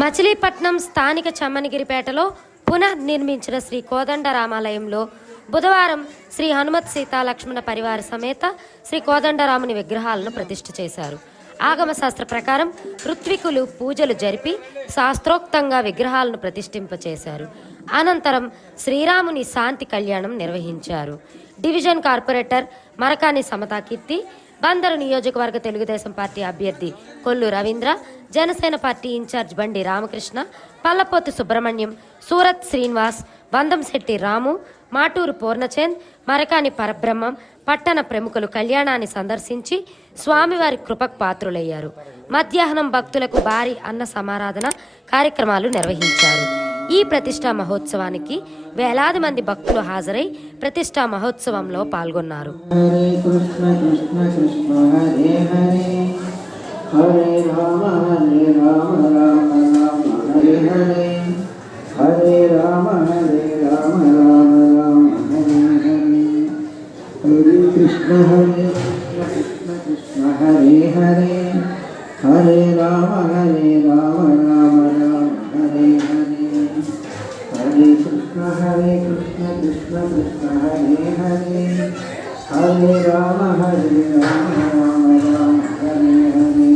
మచిలీపట్నం స్థానిక చమ్మనగిరిపేటలో పునర్నిర్మించిన శ్రీ కోదండరామాలయంలో బుధవారం శ్రీ హనుమత్ సీతాలక్ష్మణ పరివార సమేత శ్రీ కోదండరాముని విగ్రహాలను ప్రతిష్ఠ చేశారు. ఆగమ శాస్త్ర ప్రకారం ఋత్వికులు పూజలు జరిపి శాస్త్రోక్తంగా విగ్రహాలను ప్రతిష్ఠింపచేశారు. అనంతరం శ్రీరాముని శాంతి కళ్యాణం నిర్వహించారు. డివిజన్ కార్పొరేటర్ మరకాని సమతాకీర్తి, బందరు నియోజకవర్గ తెలుగుదేశం పార్టీ అభ్యర్థి కొల్లు రవీంద్ర, జనసేన పార్టీ ఇన్ఛార్జ్ బండి రామకృష్ణ, పల్లపోతు సుబ్రహ్మణ్యం, సూరత్ శ్రీనివాస్, వందంశెట్టి రాము, మాటూరు పూర్ణచంద్, మరకాని పరబ్రహ్మం పట్టణ ప్రముఖులు కళ్యాణాన్ని సందర్శించి స్వామివారి కృపకు పాత్రులయ్యారు. మధ్యాహ్నం భక్తులకు భారీ అన్న సమారాధన కార్యక్రమాలు నిర్వహించారు. ఈ ప్రతిష్టా మహోత్సవానికి వేలాది మంది భక్తులు హాజరై ప్రతిష్టా మహోత్సవంలో పాల్గొన్నారు. హరే కృష్ణ కృష్ణ కృష్ణ హరే హరే, హరే రామ హరే రామ రామ రామ హరే హరే, హరే రామ హరే రామ రామ రామ హరే హరే, హరే కృష్ణ కృష్ణ కృష్ణ హరే హరే, హరే రామ హరే రామ రామ రామ హరే హరే, హరే కృష్ణ కృష్ణ కృష్ణ హరే హరే, హరే రామ హరే రామ రామ రామ హరే హరే.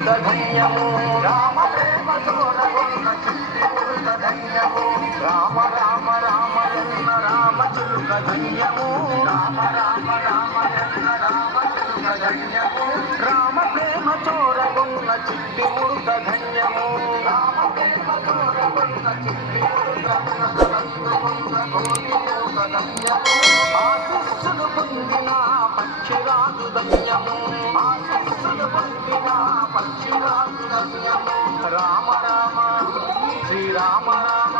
ధన్యము రామ ప్రేమ చూడగొన్న చిత్తిమురుక ధన్యము, రామ రామ రామయన్న రామ చిలుక ధన్యము, రామ రామ రామయన్న రామ చిలుక ధన్యము, రామ ప్రేమ చూడగొన్న చిత్తిమురుక ధన్యము, రామ ప్రేమ చూడగొన్న చిత్తిమురుక ధన్యము, ఆశీస్సులు పొందిన పక్షిరాజు ధన్యము, ఆశీస్సులు పొందిన పక్షిరాజు ధన్యము, రామ రామ శ్రీరామ రామ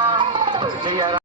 జయ రామ.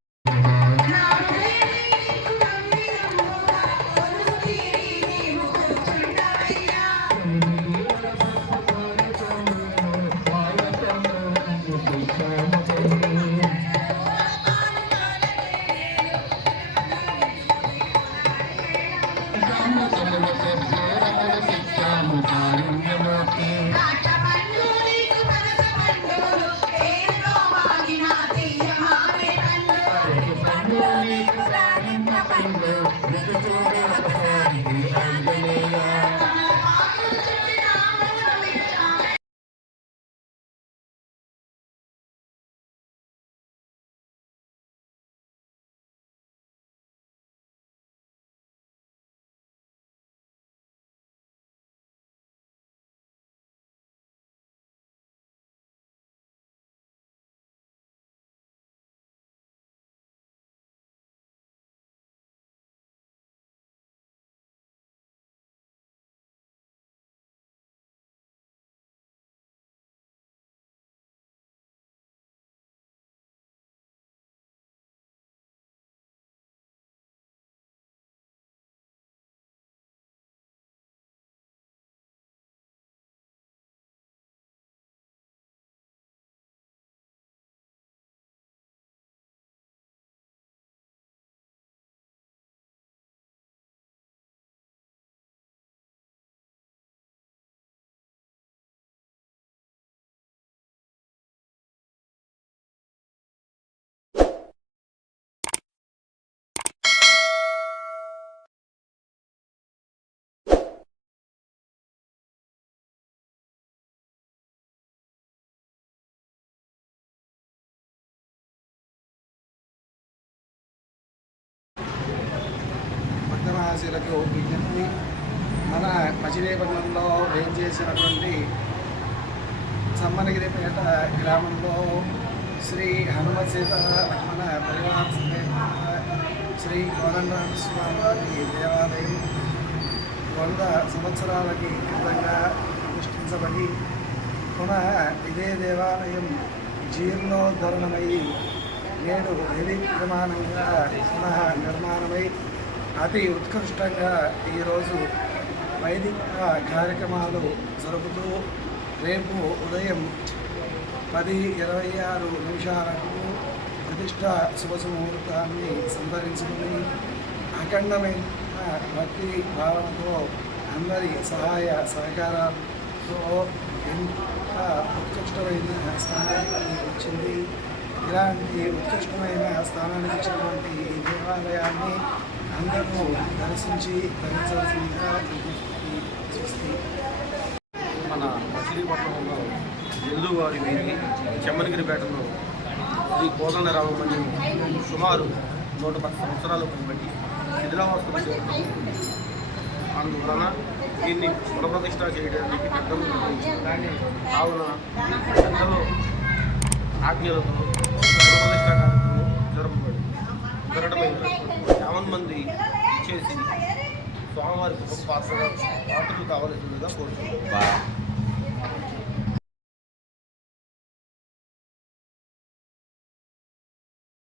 సన్యాసులకు విజ్ఞప్తి. మన మచిలీపట్నంలో ఏం చేసినటువంటి సమ్మనగిరిపేట గ్రామంలో శ్రీ హనుమత్ సీత లక్ష్మణ పరివార సమేత శ్రీ కోదండరామ స్వామి వారి దేవాలయం 100 సంవత్సరాలకి క్రితంగా ప్రతిష్ఠించబడి పునః ఇదే దేవాలయం జీర్ణోద్ధరణమై నేడు నిర్మాణంగా పునః నిర్మాణమై అతి ఉత్కృష్టంగా ఈరోజు వైదిక కార్యక్రమాలు జరుపుతూ రేపు ఉదయం 10:26 ప్రతిష్ట శుభముహూర్తాన్ని సంతరించుకుని అఖండమైన భక్తి భావంతో అందరి సహాయ సహకారాలతో ఎంత ఉత్కృష్టమైన స్థానానికి వచ్చింది. ఇలాంటి ఉత్కృష్టమైన స్థానానికి వచ్చినటువంటి ఈ దేవాలయాన్ని అందరూ దర్శించి ధరించవలసిందిగా విజ్ఞప్తి. మన మచిలీపట్నంలో ఎల్లువారి వీధి చెమ్మనగిరిపేటలో శ్రీ కోదండరామ మందిరం సుమారు 110 సంవత్సరాలు పైబట్టి శిథిలావస్థకు చేరుకుంది. అందువలన దీన్ని పునఃప్రతిష్ఠ చేయడానికి పెద్దలు నిర్ణయించారు. కావున పెద్దలు ఆజ్ఞలతో పునఃప్రతిష్ఠ కార్యక్రమం జరగడమైంది. 50 మంది చేసి స్వామివారికి పాత్రలు కావాల్సిందిగా కోరుతున్నాం.